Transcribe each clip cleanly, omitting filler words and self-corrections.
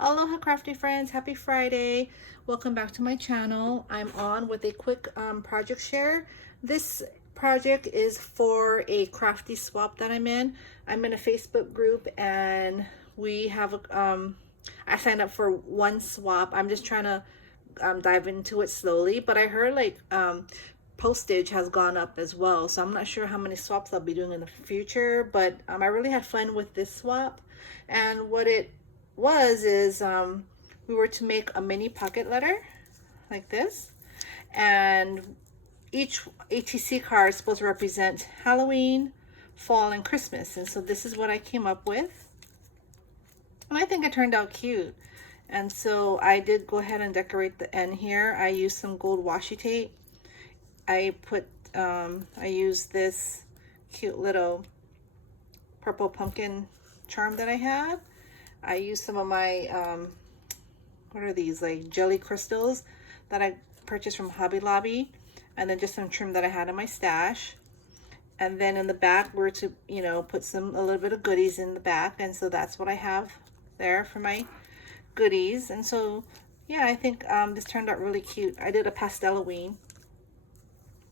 Aloha crafty friends, happy Friday. Welcome back to my channel. I'm on with a quick project share. This project is for a crafty swap that I'm in. I'm in a Facebook group and we have I signed up for one swap. I'm just trying to dive into it slowly, but I heard like postage has gone up as well, so I'm not sure how many swaps I'll be doing in the future, but I really had fun with this swap. And what it was is we were to make a mini pocket letter like this, and each ATC card is supposed to represent Halloween, fall, and Christmas. And so this is what I came up with, and I think it turned out cute. And so I did go ahead and decorate the end here. I used some gold washi tape. I used this cute little purple pumpkin charm that I had. I used some of my, what are these, like jelly crystals that I purchased from Hobby Lobby, and then just some trim that I had in my stash. And then in the back, we're to, put a little bit of goodies in the back, and so that's what I have there for my goodies. And so, yeah, I think this turned out really cute. I did a pastel-a-ween,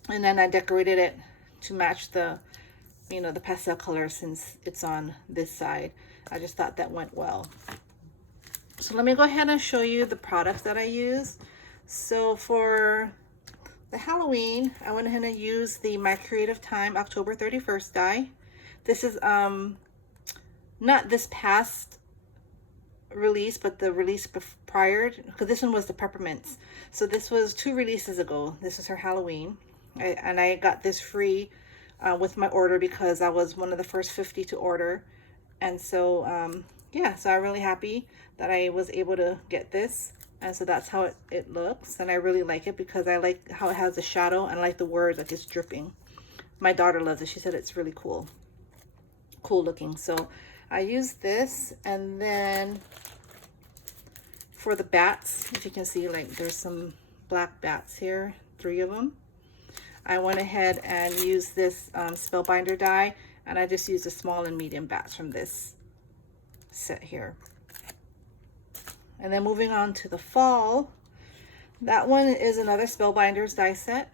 and then I decorated it to match the, the pastel color since it's on this side. I just thought that went well. So let me go ahead and show you the products that I use. So for the Halloween, I went ahead and used the My Creative Time October 31st die. This is not this past release, but the release prior, because this one was the peppermints. So this was 2 releases ago. This is her Halloween. And I got this free with my order because I was one of the first 50 to order. And so, yeah, so I'm really happy that I was able to get this. And so that's how it looks. And I really like it because I like how it has a shadow, and I like the words, like it's dripping. My daughter loves it. She said it's really cool looking. So I used this. And then for the bats, if you can see, like there's some black bats here, 3 of them. I went ahead and used this spellbinder die, and I just used the small and medium bats from this set here. And then moving on to the fall, that one is another spellbinders die set.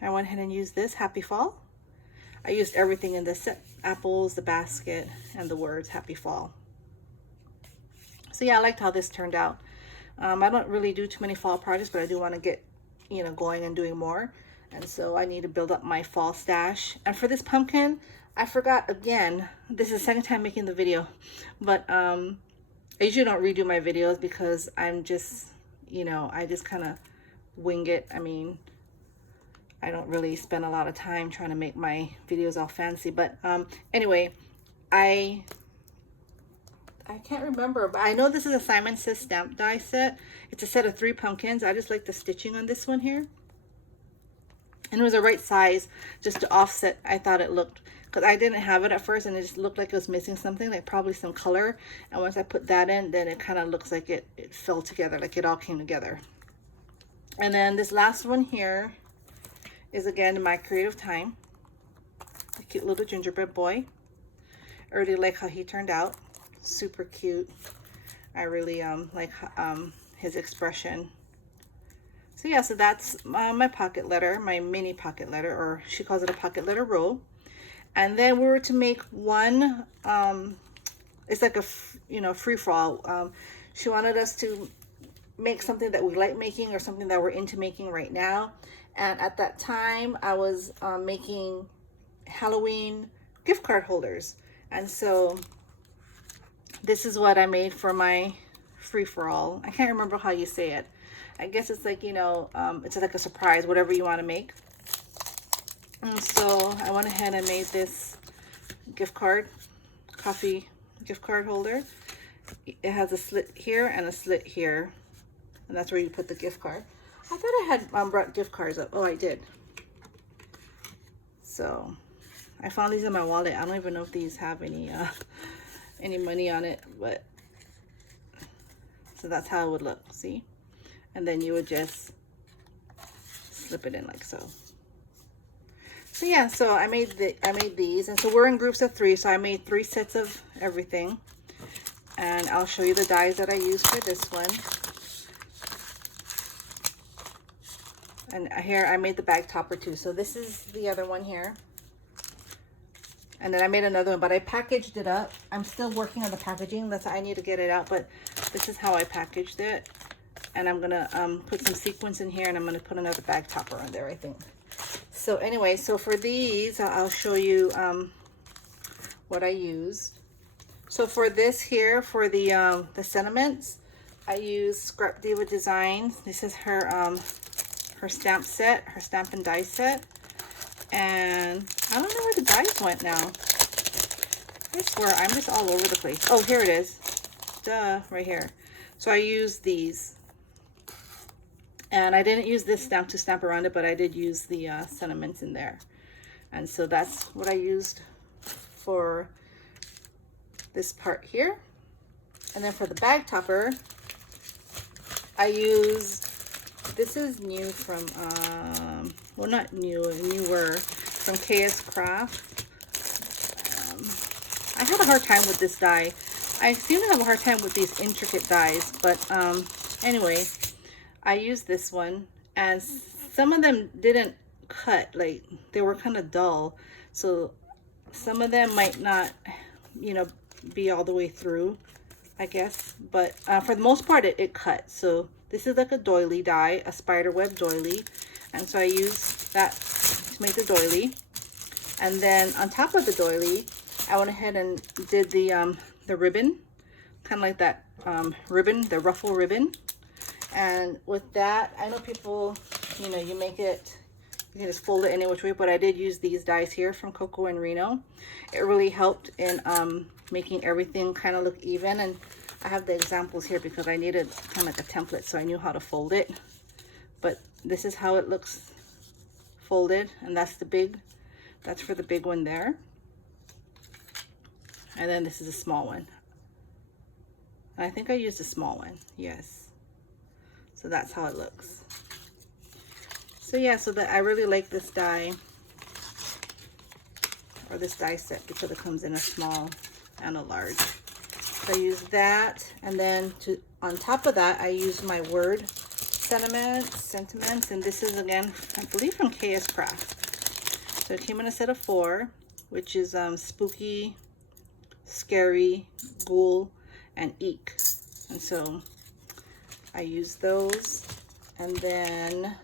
I went ahead and used this Happy Fall. I used everything in this set: apples, the basket, and the words Happy Fall. So yeah, I liked how this turned out. I don't really do too many fall projects, but I do want to get going and doing more. And so I need to build up my fall stash. And for this pumpkin, I forgot again, this is the second time making the video, but I usually don't redo my videos because I'm just, I just kind of wing it. I mean, I don't really spend a lot of time trying to make my videos all fancy. But anyway, I can't remember, but I know this is a Simon Says stamp die set. It's a set of 3 pumpkins. I just like the stitching on this one here. And it was the right size just to offset. I thought it looked, because I didn't have it at first and it just looked like it was missing something, like probably some color. And once I put that in, then it kind of looks like it fell together, like it all came together. And then this last one here is again My Creative Time. A cute little gingerbread boy. I really like how he turned out. Super cute. I really like his expression. So yeah, so that's my pocket letter, my mini pocket letter, or she calls it a pocket letter roll. And then we were to make one, it's like a, free-for-all. She wanted us to make something that we like making or something that we're into making right now. And at that time, I was making Halloween gift card holders. And so this is what I made for my free-for-all. I can't remember how you say it. I guess it's like, it's like a surprise, whatever you want to make. And so I went ahead and made this gift card, coffee gift card holder. It has a slit here and a slit here. And that's where you put the gift card. I thought I had brought gift cards up. Oh, I did. So I found these in my wallet. I don't even know if these have any money on it, but so that's how it would look. See? And then you would just slip it in like so. So yeah, so I made these, and so we're in groups of 3, so I made 3 sets of everything. And I'll show you the dies that I use for this one. And here I made the bag topper too. So this is the other one here. And then I made another one, but I packaged it up. I'm still working on the packaging. That's I need to get it out, but this is how I packaged it. And I'm gonna put some sequins in here, and I'm gonna put another bag topper on there, I think. So anyway, so for these, I'll show you what I used. So for this here, for the sentiments, I used Scrap Diva Designs. This is her her stamp set, her stamp and die set. And I don't know where the dies went now. I swear, I'm just all over the place. Oh, here it is. Duh, right here. So I used these. And I didn't use this stamp to stamp around it, but I did use the sentiments in there. And so that's what I used for this part here. And then for the bag topper, I used, this is new from, well, not new, newer, from KS Craft. I had a hard time with this die. I seem to have a hard time with these intricate dies, but anyway, I used this one, and some of them didn't cut, like they were kind of dull, so some of them might not, you know, be all the way through, I guess, but for the most part it cut. So this is like a doily die, a spider web doily, and so I used that to make the doily. And then on top of the doily, I went ahead and did the ribbon, kind of like that ribbon, the ruffle ribbon. And with that, I know people, you know, you make it, you can just fold it any which way, but I did use these dies here from Coco and Reno. It really helped in making everything kind of look even. And I have the examples here because I needed kind of like a template, so I knew how to fold it. But this is how it looks folded, and that's the big, that's for the big one there. And then this is a small one. I think I used a small one, yes. So that's how it looks. So yeah, so that I really like this die, or this die set, because it comes in a small and a large. So I used that, and then on top of that, I used my word sentiments, and this is again, I believe, from KS Craft. So it came in a set of 4, which is spooky, scary, ghoul, and eek. And so I use those. And then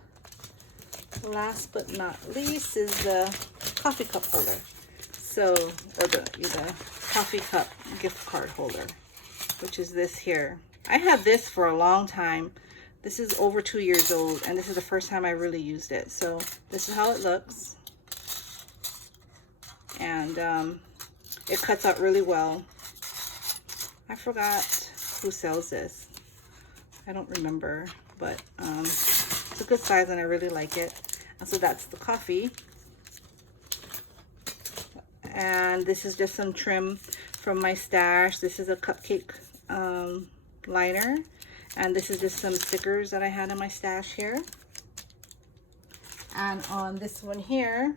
last but not least is the coffee cup holder. So, or the coffee cup gift card holder, which is this here. I had this for a long time. This is over 2 years old, and this is the first time I really used it. So this is how it looks. And it cuts out really well. I forgot who sells this. I don't remember, but it's a good size and I really like it. And so that's the coffee. And this is just some trim from my stash. This is a cupcake liner. And this is just some stickers that I had in my stash here. And on this one here,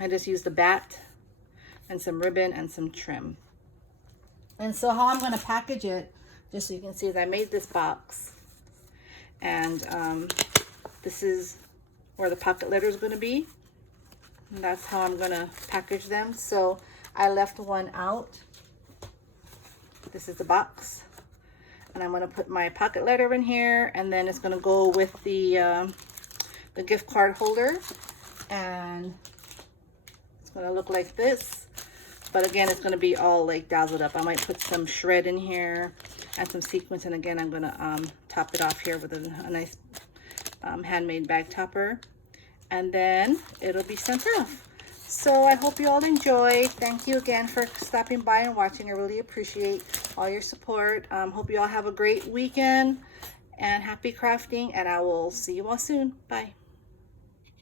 I just used the bat and some ribbon and some trim. And so how I'm going to package it, just so you can see, is I made this box. And this is where the pocket letter is going to be. And that's how I'm going to package them. So I left one out. This is the box. And I'm going to put my pocket letter in here. And then it's going to go with the gift card holder. And it's going to look like this. But again, it's going to be all like dazzled up. I might put some shred in here and some sequins. And again, I'm going to top it off here with a nice handmade bag topper. And then it'll be sent off. So I hope you all enjoy. Thank you again for stopping by and watching. I really appreciate all your support. Hope you all have a great weekend and happy crafting. And I will see you all soon. Bye.